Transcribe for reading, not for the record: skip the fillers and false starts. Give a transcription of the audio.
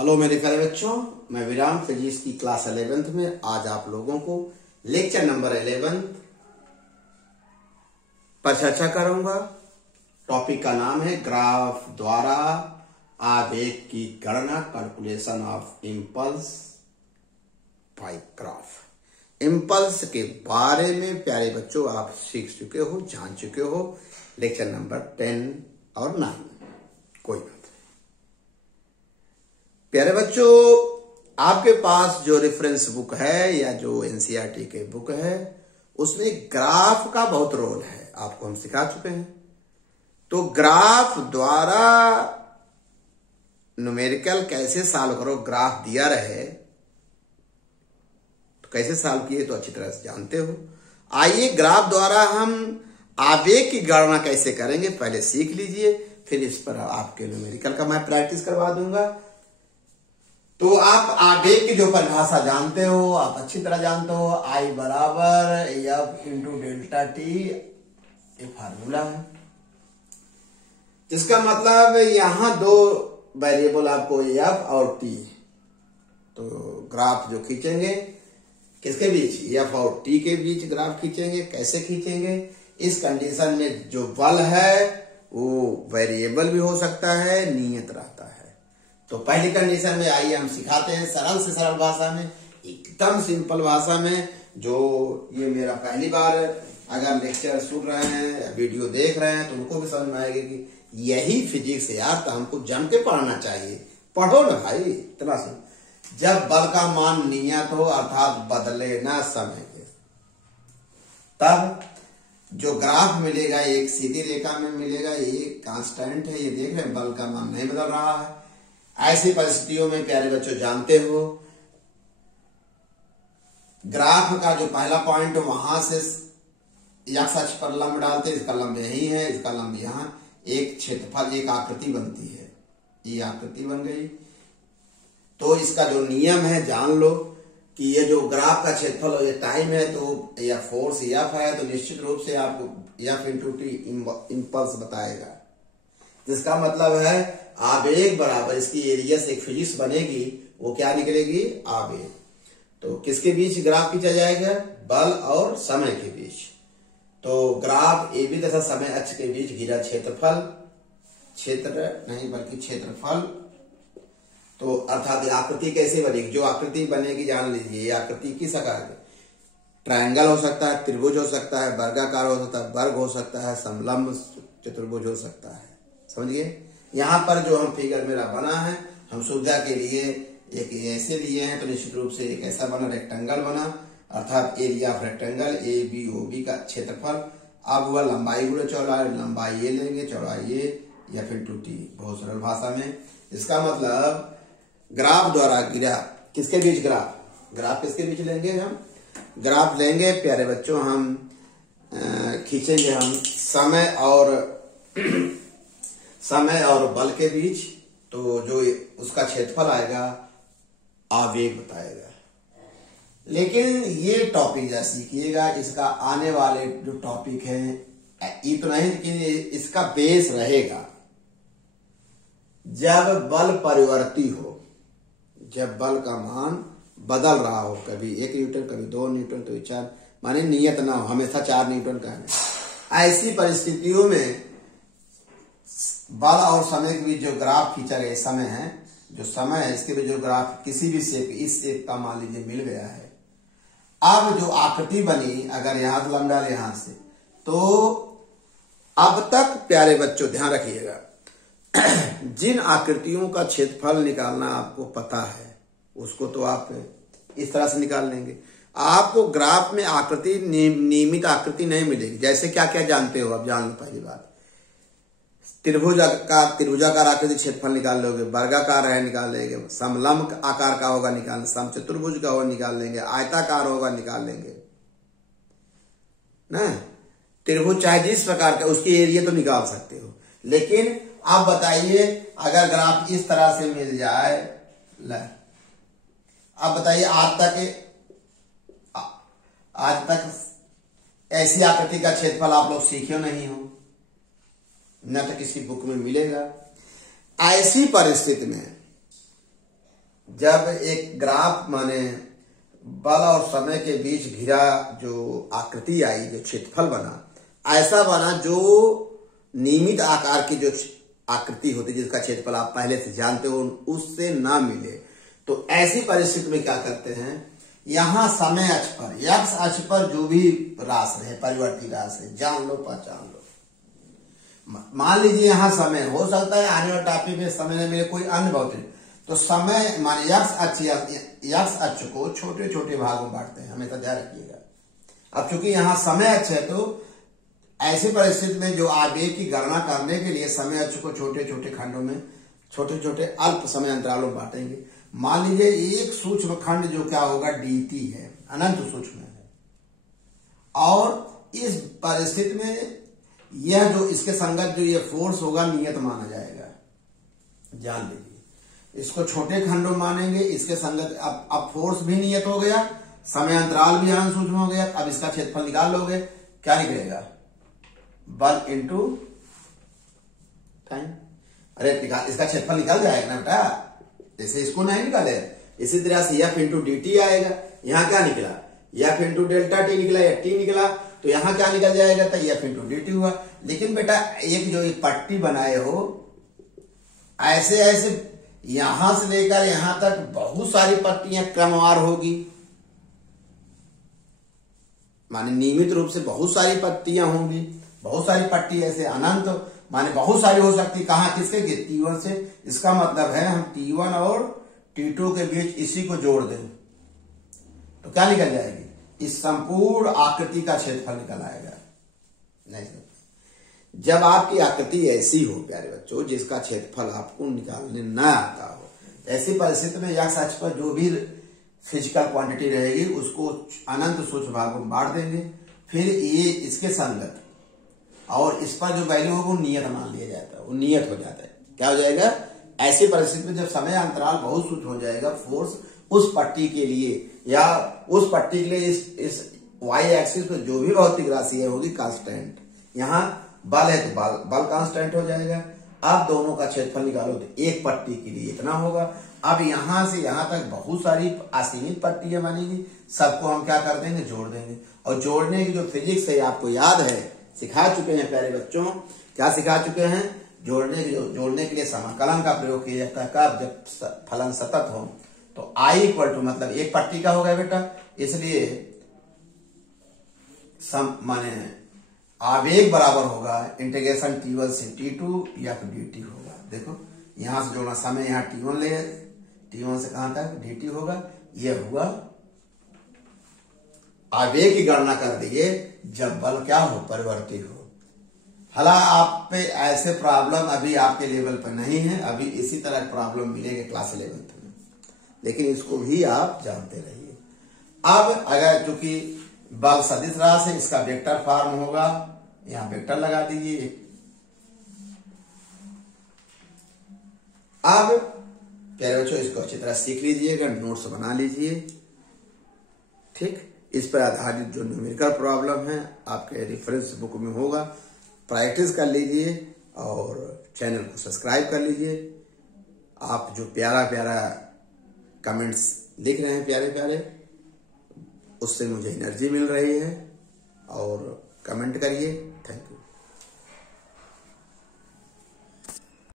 Hello मेरे प्यारे बच्चों, मैं विराम फिजिक्स की क्लास 11th में आज आप लोगों को लेक्चर नंबर 11 पर चर्चा करूंगा। टॉपिक का नाम है ग्राफ द्वारा आवेग की गणना, calculation of impulse by graph. Impulse के बारे में प्यारे बच्चों आप सीख चुके हो, जान चुके हो लेक्चर नंबर 10 और 9। कोई बात नहीं प्यारे बच्चों, आपके पास जो रेफरेंस बुक है या जो एनसीईआरटी के बुक है उसमें ग्राफ का बहुत रोल है, आपको हम सिखा चुके हैं। तो ग्राफ द्वारा न्यूमेरिकल कैसे सॉल्व करो, ग्राफ दिया रहे तो कैसे सॉल्व किए तो अच्छी तरह से जानते हो। आइए ग्राफ द्वारा हम आवेग की गणना कैसे करेंगे पहले सीख लीजिए, फिर इस पर आपके न्यूमेरिकल का मैं प्रैक्टिस करवा दूंगा। तो आप आवेग की जो परिभाषा जानते हो, आप अच्छी तरह जानते हो, I बराबर एफ इंटू डेल्टा टी, ये फार्मूला है। जिसका मतलब यहां दो वेरिएबल आपको एफ और टी। तो ग्राफ जो खींचेंगे किसके बीच, एफ और टी के बीच ग्राफ खींचेंगे। कैसे खींचेंगे, इस कंडीशन में जो बल है वो वेरिएबल भी हो सकता है, नियत रहता है। तो पहली कंडीशन में आइए हम सिखाते हैं सरल से सरल भाषा में, एकदम सिंपल भाषा में। जो ये मेरा पहली बार अगर लेक्चर सुन रहे हैं, वीडियो देख रहे हैं तो उनको भी समझ में आएगा कि यही फिजिक्स है यार, तो हमको जम के पढ़ना चाहिए। पढ़ो ना भाई, इतना से जब बल का मान नियत हो अर्थात बदले ना समय के, तब जो ग्राफ मिलेगा एक सीधी रेखा में मिलेगा, ये कांस्टेंट है, ये देख रहे हैं बल का मान नहीं बदल रहा है। ऐसी परिस्थितियों में प्यारे बच्चों जानते हो ग्राफ का जो पहला पॉइंट वहां से एक्स अक्ष पर लंब डालते, इसका लंब यही है, इसका लंब यहां, एक क्षेत्रफल एक आकृति बनती है, ये आकृति बन गई। तो इसका जो नियम है जान लो कि ये जो ग्राफ का क्षेत्रफल ये टाइम है, तो या फोर्स एफ है, तो निश्चित रूप से आपको एफ इंटू टी इम्पल्स बताएगा। जिसका मतलब है आवेग बराबर इसकी एरिया से एक फिजिक्स बनेगी, वो क्या निकलेगी, आवेग। तो किसके बीच ग्राफ खींचा जाएगा, बल और समय के बीच। तो ग्राफ ए बी तथा समय अक्ष के बीच घिरा क्षेत्रफल, क्षेत्र नहीं बल्कि क्षेत्रफल। तो अर्थात आकृति कैसे बनेगी, जो आकृति बनेगी जान लीजिए, ये आकृति किस आकार की, ट्रायंगल हो सकता है, त्रिभुज हो सकता है, वर्गाकार हो सकता है, वर्ग हो सकता है, समलंब चतुर्भुज हो सकता है। समझिए यहाँ पर जो हम फिगर मेरा बना है, हम सुविधा के लिए एक ऐसे लिए हैं, तो निश्चित रूप से एक ऐसा बना, रेक्टेंगल बना, अर्थात area of rectangle A B O B का क्षेत्रफल। अब वह लंबाई गुणे चौड़ाई, लंबाई ये लेंगे, चौड़ाई ये, या फिर टू टी, बहुत सरल भाषा में। इसका मतलब ग्राफ द्वारा गिरा किसके बीच, ग्राफ किसके बीच लेंगे, हम ग्राफ लेंगे प्यारे बच्चों, हम खींचेंगे हम समय और बल के बीच। तो जो उसका क्षेत्रफल आएगा आवेग बताएगा। लेकिन ये टॉपिक जैसे सीखिएगा, इसका आने वाले जो टॉपिक है ये तो नहीं कि इसका बेस रहेगा जब बल परिवर्ती हो, जब बल का मान बदल रहा हो, कभी 1 न्यूटन, कभी 2 न्यूटन, कभी 4, माने नियत ना हो, हमेशा 4 न्यूटन का है। ऐसी परिस्थितियों में बल और समय के बीच जो ग्राफ खींचा गया, समय है, जो समय है इसके बीच जो ग्राफ किसी भी शेप, इस शेप का मान लीजिए मिल गया है। अब जो आकृति बनी, अगर यहां से लंब डाले यहां से, तो अब तक प्यारे बच्चों ध्यान रखिएगा जिन आकृतियों का क्षेत्रफल निकालना आपको पता है उसको तो आप इस तरह से निकाल लेंगे। आपको ग्राफ में आकृति नियमित आकृति नहीं मिलेगी। जैसे क्या क्या जानते हो, अब जान लो पहली बात, त्रिभुजाकार आकृति क्षेत्रफल निकाल लोगे, वर्गाकार है निकाल लेंगे, समलंब आकार का होगा निकाल, समचतुर्भुज का होगा निकाल लेंगे, आयताकार होगा निकाल लेंगे ना। त्रिभुज चाहे जिस प्रकार का, उसकी एरिया तो निकाल सकते हो। लेकिन आप बताइए अगर ग्राफ इस तरह से मिल जाए, आप बताइए आज तक ऐसी आकृति का क्षेत्रफल आप लोग सीखे नहीं हो, न तो किसी बुक में मिलेगा। ऐसी परिस्थिति में जब एक ग्राफ माने बल और समय के बीच घिरा जो आकृति आई, जो क्षेत्रफल बना, ऐसा बना जो नियमित आकार की जो आकृति होती जिसका क्षेत्रफल आप पहले से जानते हो उससे ना मिले, तो ऐसी परिस्थिति में क्या करते हैं, यहां समय अक्ष पर, एक्स अक्ष पर जो भी राशि है, परिवर्ती राशि है, जान लो पहचान लो। मान लीजिए यहां समय हो सकता है आने वाले टॉपिक में समय ने मेरे कोई अन्य भौतिक, तो समय माने एक्स अक्ष को छोटे छोटे भागों में बांटते हैं, हमेशा ध्यान रखिएगा। अब चूंकि यहाँ समय अक्ष है तो ऐसी परिस्थिति में जो आवेग की गणना करने के लिए समय अक्ष को छोटे छोटे खंडों में, छोटे छोटे अल्प समय अंतरालों में बांटेंगे। मान लीजिए एक सूक्ष्म खंड जो क्या होगा dt है, अनंत सूक्ष्म है, और इस परिस्थिति में यह जो इसके संगत जो ये फोर्स होगा नियत माना जाएगा। जान लीजिए इसको छोटे खंडों मानेंगे, इसके संगत अब फोर्स भी नियत हो गया, समय अंतराल भी अनंत सूक्ष्म हो गया। अब इसका क्षेत्रफल निकाल लोगे, क्या निकलेगा, बल इंटू टाइम। अरे इसका क्षेत्रफल निकल जाएगा ना बेटा, जैसे इसको नहीं निकाले, इसी तरह से एफ इंटू डी टी आएगा। यहाँ क्या निकला, एफ इंटू डेल्टा टी निकला या टी निकला, तो यहाँ क्या निकल जाएगा, तो एफ इंटू डी टी हुआ। लेकिन बेटा एक जो ये पट्टी बनाए हो, ऐसे ऐसे यहां से लेकर यहां तक बहुत सारी पट्टियां क्रमवार होगी, माने नियमित रूप से बहुत सारी पट्टियां होंगी, बहुत सारी पट्टी ऐसे अनंत माने बहुत सारी हो सकती। कहां किसके, T1 से। इसका मतलब है हम T1 और T2 के बीच इसी को जोड़ दें तो क्या निकल जाएगी, इस संपूर्ण आकृति का क्षेत्रफल निकल आएगा। नहीं, जब आपकी आकृति ऐसी हो प्यारे बच्चों जिसका क्षेत्रफल आपको निकालने न आता हो, ऐसी परिस्थिति में एक्स अक्ष पर जो भी फिजिकल क्वांटिटी रहेगी उसको अनंत सूक्ष्म भागों में बांट देंगे, फिर ये इसके संगत और इस पर जो वैल्यू होगा वो नियत मान लिया जाता है, वो नियत हो जाता है। क्या हो जाएगा, ऐसी परिस्थिति में जब समय अंतराल बहुत सूक्ष्म हो जाएगा, फोर्स उस पट्टी के लिए या उस पट्टी के लिए इस वाई एक्सिस पर जो भी भौतिक राशि है होगी कांस्टेंट। यहाँ बल है तो बल कांस्टेंट हो जाएगा। अब दोनों का क्षेत्रफल निकालो तो एक पट्टी के लिए इतना होगा। अब यहां से यहां तक बहुत सारी असीमित पट्टियां बनेगी, सबको हम क्या कर देंगे, जोड़ देंगे। और जोड़ने की जो फिजिक्स है आपको याद है, सिखा चुके हैं प्यारे बच्चों, क्या सिखा चुके हैं, जोड़ने के लिए समाकलन का प्रयोग किया जाता है। कब, जब फलन सतत हो। तो आई इक्वल टू मतलब एक पट्टी का हो गया बेटा, इसलिए माने आवेग बराबर होगा इंटीग्रेशन T1 से T2 या तो dt होगा। देखो यहां से जोड़ना, समय यहाँ T1 ले, T1 से कहां तक dt होगा, ये हुआ आवेग की गणना कर दिए जब बल क्या हो, परिवर्ती हो। हालांकि आप पे ऐसे प्रॉब्लम अभी आपके लेवल पर नहीं है, अभी इसी तरह प्रॉब्लम मिलेंगे क्लास 11th में, लेकिन इसको भी आप जानते रहिए। अब अगर चूंकि बल सदिश राशि, इसका वेक्टर फॉर्म होगा, यहां वेक्टर लगा दीजिए। अब प्यारे बच्चों इसको अच्छी तरह सीख लीजिएगा, नोट्स बना लीजिए, ठीक। इस पर आधारित जो न्यूमेरिकल प्रॉब्लम है आपके रेफरेंस बुक में होगा, प्रैक्टिस कर लीजिए और चैनल को सब्सक्राइब कर लीजिए। आप जो प्यारा प्यारा कमेंट्स लिख रहे हैं प्यारे प्यारे, उससे मुझे एनर्जी मिल रही है, और कमेंट करिए।